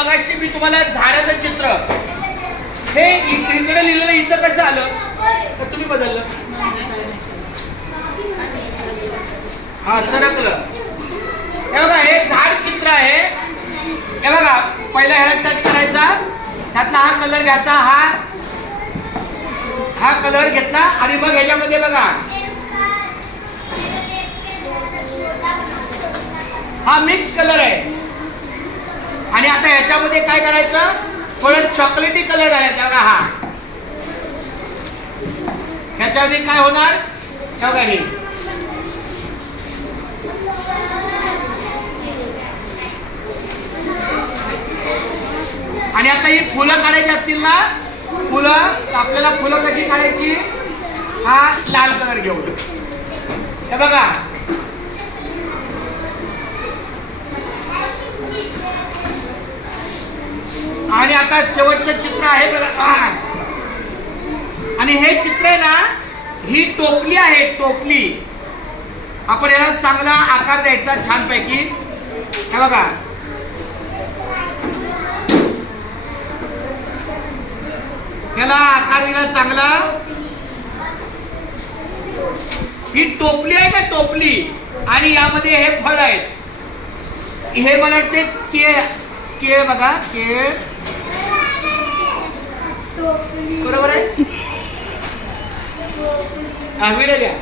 मगाशी मी तुम्हाला झाडाचं चित्र हे इकडे लिहिलेलं इथं कसं आलं तर तुम्ही बदललं. हा सरकलं. हे बघा हे झाड चित्र आहे. हे बघा पहिला ह्याला टच करायचा, त्यातला हा कलर घ्यायचा, हा कलर घेतला आणि मग ह्याच्यामध्ये बघा हा मिक्स कलर आहे. आणि आता ह्याच्यामध्ये काय करायचं, थोडं चॉकलेटी कलर घालायचा. बघा हा ह्याच्यामध्ये काय होणार बघा हे. आणि आता ही फुलं काढायची असतील ना, फुलं आपल्याला फुलं कशी काढायची, हा लाल कलर घेऊन हे बघा. आणि आता शेवटचं चित्र आहे बघा. आणि हे चित्र आहे ना, ही टोपली आहे, टोपली. आपण याला चांगला आकार द्यायचा छानपैकी. हे बघा याला आकार दिला चांगला. ही टोपली आहे का टोपली, आणि यामध्ये हे फळ आहेत. हे मला वाटते केळ, केळ बघा केळ बरोबर आहे. हा व्हिडिओ घ्या.